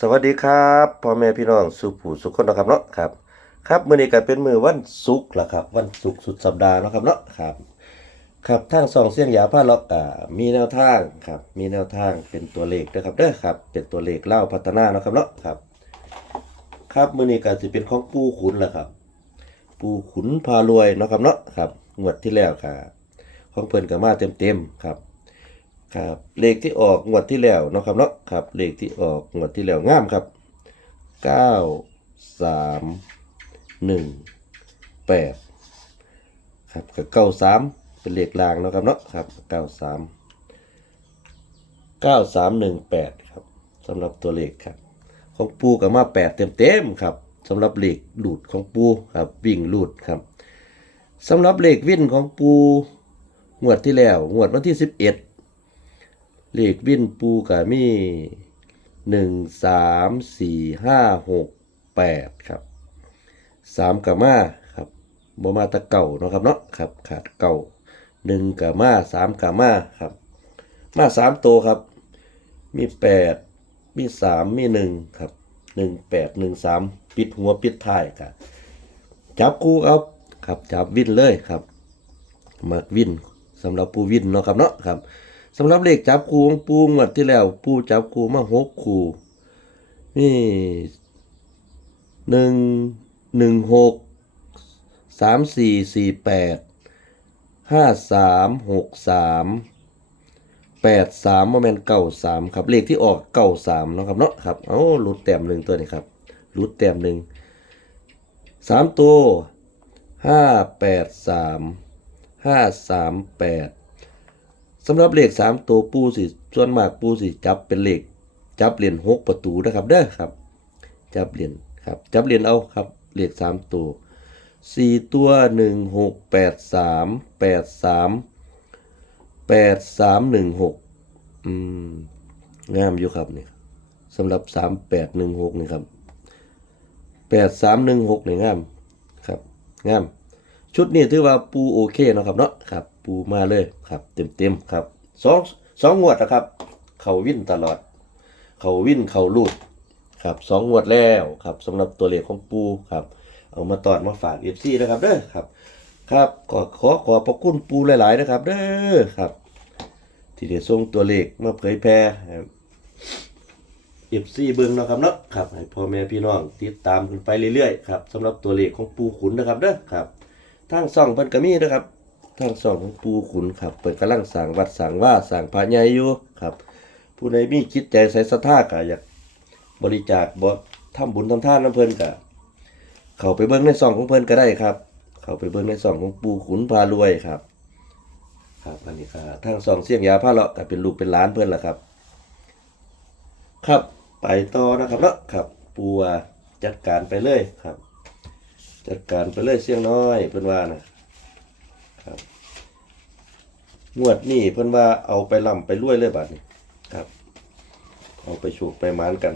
สวัสดีครับพ่อแม่พี่น้องสุผู้สุขคนนะครับเนาะครับ ครับมื้อนี้ก็เป็นมื้อวันศุกร์ล่ะครับ วันศุกร์สุดสัปดาห์เนาะครับเนาะครับ ครับทางสองเสียงยาผ้าล็อกอ่ามีแนวทางครับ มีแนวทางเป็นตัวเลขด้วยครับเด้อครับ เป็นตัวเลขเล่าพัฒนาเนาะครับเนาะครับ ครับมื้อนี้ก็สิเป็นของปู่ขุนล่ะครับ ปู่ขุนพารวยเนาะครับเนาะครับงวดที่แล้วครับของเพิ่นก็มาเต็มๆครับ ครับเลขที่ออกงวดที่แล้วเนาะครับเนาะครับเลขที่ออกงวดที่แล้วงามครับเก้าสามหนึ่งแปดครับกับเก้าสามเป็นเลขลางเนาะครับเนาะครับเก้าสามเก้าสามหนึ่งแปดครับสำหรับตัวเลขครับ ของปูกับมาแปดเต็มๆครับสำหรับเลขหลุดของปูครับวิ่งหลุดครับสำหรับเลขวิ่นของปูงวดที่แล้วงวดวันที่สิบเอ็ด เลขวิ่นปูกะมีหนึ่งสามสี่ห้าหกแปดครับสามกะมาครับบ่มาตะเก่าเนาะครับเนาะครับขาดเก่าหนึ่งกะมาสามกะมาครับ มาสามตัวครับ มีแปดมีสามมีหนึ่งครับหนึ่งแปดหนึ่งสามปิดหัวปิดท้ายครับจับคู่เอาครับจับวินเลยครับมักวินสำหรับปูวินเนาะครับเนาะครับ สำหรับเลขจับคูของปูงวดที่แล้วปูจับคูมาหกคูนี่หนึ่งหนึ่งหกสามสี่สี่แปดห้าสามหกสามแปดสามโมเมนต์เก้าสามครับเลขที่ออกเก้าสามนะครับเนาะครับเอ้าหลุดแต้มหนึ่งตัวนี้ครับหลุดแต้มหนึ่งสามตัวห้าแปดสามห้าสามแปด สำหรับเลขสามตัวปูสิส่วนมากปูสิจับเป็นเลขจับเหรียญหกประตูนะครับเด้อครับ จับเหรียญครับ จับเหรียญเอาครับเลขสามตัวสี่ตัวหนึ่งหกแปดสามแปดสามแปดสามหนึ่งหกอืมงามอยู่ครับนี่สำหรับสามแปดหนึ่งหกนี่ครับแปดสามหนึ่งหกนี่งามครับงาม ชุดนี้ถือว่าปูโอเคนะครับเนาะครับ ปูมาเลยครับ เต็มเต็มๆครับสองสองงวดนะครับ เขาวิ่นตลอด เขาวิ่นเขาลูดครับสองงวดแล้วครับสำหรับตัวเลขของปูครับ เอามาตอดมาฝากเอฟซีนะครับเด้อครับครับก็ขอขอพระคุณปูหลาย ๆ นะครับ เด้อครับ ที่ได้ส่งตัวเลขมาเผยแพร่เอฟซีเบิ้งนะครับเนาะครับให้พ่อแม่พี่น้องติดตามกันไปเรื่อย ๆ ครับสำหรับตัวเลขของปูขุนนะครับเด้อครับ ทางซองเพิ่นก็มีนะครับทางซองของปู่ขุนครับเพิ่นกำลังสร้างวัดสร้างว่าสร้างพระใหญ่อยู่ครับ ผู้ใดมีคิดใจใส่ศรัทธาก็อยากบริจาคบ่ทำบุญทำทานนํเพิ่นก็เข้าไปเบิ่งในซองของเพิ่นก็ได้ครับ เข้าไปเบิ่งในซองของปู่ขุนพารวยครับ ครับอันนี้ก็ทางซองเสียงยาพาเลาะก็เป็นลูกเป็นหลานเพิ่นล่ะครับ ครับไปต่อนะครับเนาะครับ ปู่จัดการไปเลยครับ จัดการไปเลยเสียงน้อยเพิ่นว่านะครับงวดนี้เพิ่นว่าเอาไปล่ำไปรวยเลยบาดนี้ครับ เอาไปฉูกไปมานกัน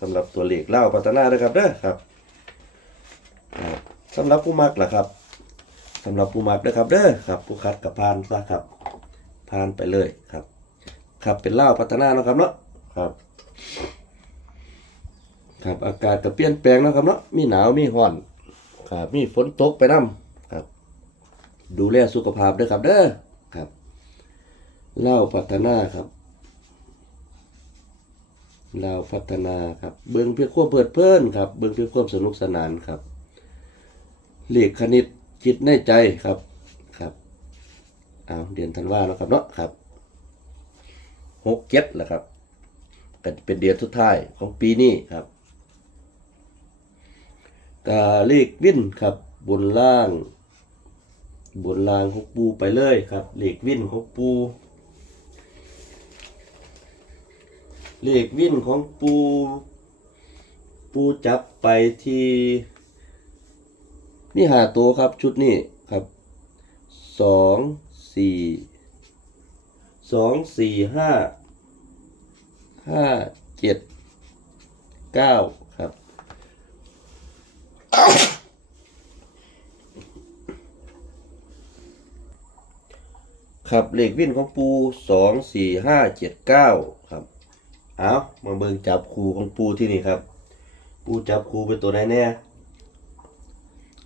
สำหรับตัวเลขเล่าพัฒนาเด้อครับเด้อครับสำหรับผู้มักล่ะครับสำหรับผู้มักเด้อครับเด้อครับ ผู้คัดกับพานซะครับพานไปเลยครับ ครับเป็นเล่าพัฒนาเนาะครับเนาะครับครับอากาศก็เปลี่ยนแปลงเนาะครับเนาะมีหนาวมีร้อน ครับมีฝนตกไปน้ำครับ ดูแลสุขภาพด้วยครับ เด้อครับเล่าพัฒนาครับเล่าพัฒนาครับ เบิ่งเพื่อความเพลิดเพลินครับ เบิ่งเพื่อความสนุกสนานครับเลขคณิตคิดในใจครับครับเอาเดือนธันวาเนาะครับเนาะครับหกเจ็ดแหละครับก็เป็นเดือนสุดท้ายของปีนี้ครับ กาเลขวินครับ บนล่าง บนล่างของปูไปเลยครับ เลขวินของปูเลขวินของปูปูจับไปที่นี่หาตัวครับชุดนี้ครับสองสี่สองสี่ห้าห้าเจ็ดเก้า ครับเลขวิ่นของปูสองสี่ห้าเจ็ดเก้าครับ เอามาเบิ่งจับคูของปูที่นี่ครับ ปูจับคูเป็นตัวไหนแน่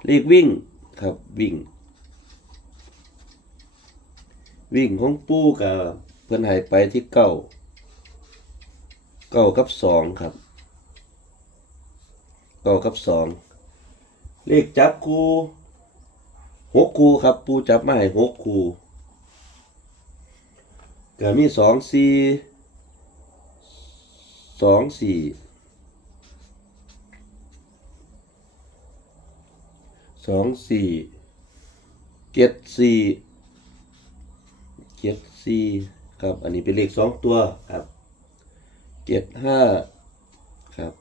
เลขวิ่งครับวิ่ง วิ่งของปูกับเพิ่อนให้ไปที่เก้าเก้ากับสองครับเก้ากับสองเลขจับคูหกคูครับ ปูจับมาให้หกคู่ ก็มีสองสี่สองสี่สองสี่เจ็ดสี่เจ็ดสี่ครับอันนี้เป็นเลขสองตัวครับเจ็ดห้าครับ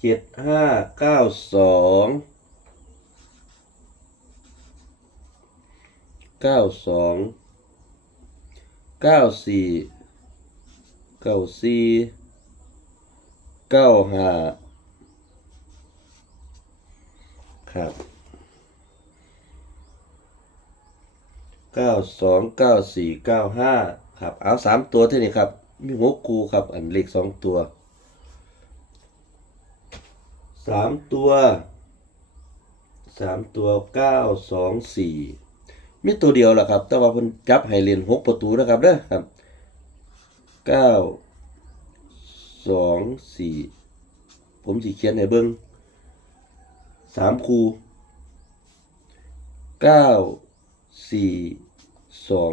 เจ็ดห้าเก้าสอง เก้าสองเก้าสี่เก้าสี่เก้าห้าครับเก้าสองเก้าสี่เก้าห้าครับ เอาสามตัวเท่านี้ครับ มีหกคูครับ อันเลขสองตัวสามตัวสามตัวเก้าสองสี่ มีตัวเดียวแหละครับ แต่ว่าเพิ่นจับให้เล่นหกประตูนะครับเด้อครับเก้าสองสี่ผมสิเขียนให้เบิ่งสามคูเก้าสี่สอง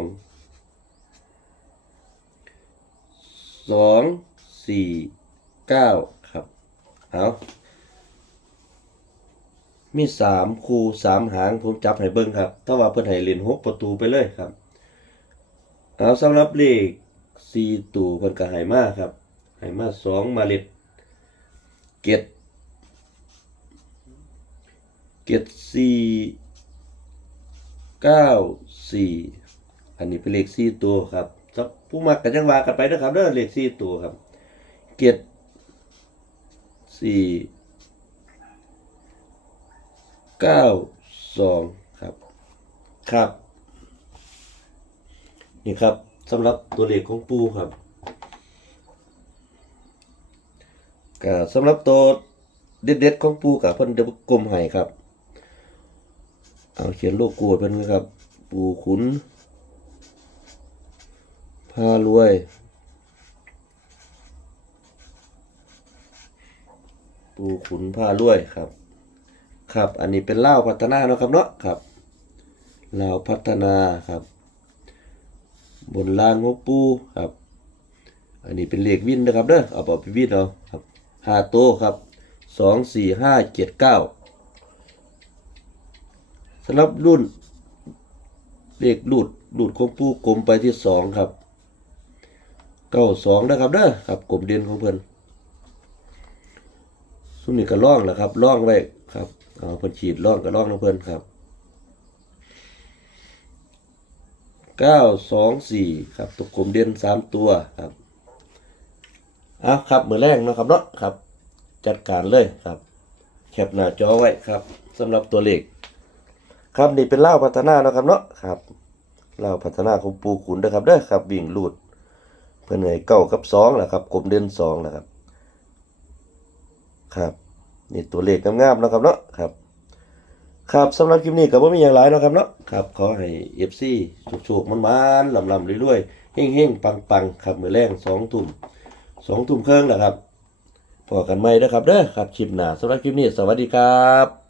สองสี่เก้าครับ เอา มีสามคูสามหาง ผมจับให้เบิ่งครับถ้าว่าเพิ่นให้เล่นหกประตูไปเลยครับ เอาสำหรับเลขสี่ตัวเพิ่นก็ให้มาครับให้มาสองมาเล็ดเก็ดเก็ดสี่เก้าสี่อันนี้เป็นเลขสี่ตัวครับจับผู้มักกันจังว่ากันไปนะครับเด้อเลขสี่ตัวครับเก็ดสี่ เก้าสองครับครับ นี่ครับสำหรับตัวเลขของปูครับก็สำหรับตัวเด็ดๆของปูกับเพิ่นเดยวกลมให้ครับ เอาเขียนโลโก้เพิ่นนะครับ ปูขุนพารวย ปูขุนพารวยครับ ครับ อันนี้เป็นเล่าพัฒนาเนาะครับเนาะครับเลาพัฒนาครับ บนล่างงบปูครับ อันนี้เป็นเลขวินนะครับเด้อเอาไปวินเอาครับห้าโตวครับสองสี่ห้าเจ็ดเก้าสำหรับรุ่น เลขรูดรูดของปูกลมไปที่สองครับเก้าสองนะครับเด้อครับกลมเด่นของเพิ่นสุ่มนี้ก็ล่องแหละครับล่องไว้ ครับเอาเพิ่นฉีดล่องก็ล่องของเพิ่นครับเก้าสองสี่ครับตัวกลมเด่นสามตัวครับเอาครับมือแรกนะครับเนาะครับ จัดการเลยครับ แคปหน้าจอไว้ครับสำหรับตัวเลขครับนี่เป็นเล่าพัฒนาเนาะครับเนาะครับเล่าพัฒนาของปูขุนเด้อครับเด้อครับวิ่งลูดเพื่อนไงเก้ากับสองแหละครับกลมเด่นสองแหละครับ ครับ นี่ตัวเลขงามๆเนาะครับเนาะครับ ครับสำหรับคลิปนี้ก็บ่มีอย่างไรเนาะครับเนาะครับขอให้ FC สุกๆมันๆลำๆรวยๆเฮงๆปังๆครับมือแรง2ทุ่ม2ทุ่มครึ่งนะครับพอกันใหม่นะครับเด้อครับคลิปหน้าสำหรับคลิปนี้สวัสดีครับ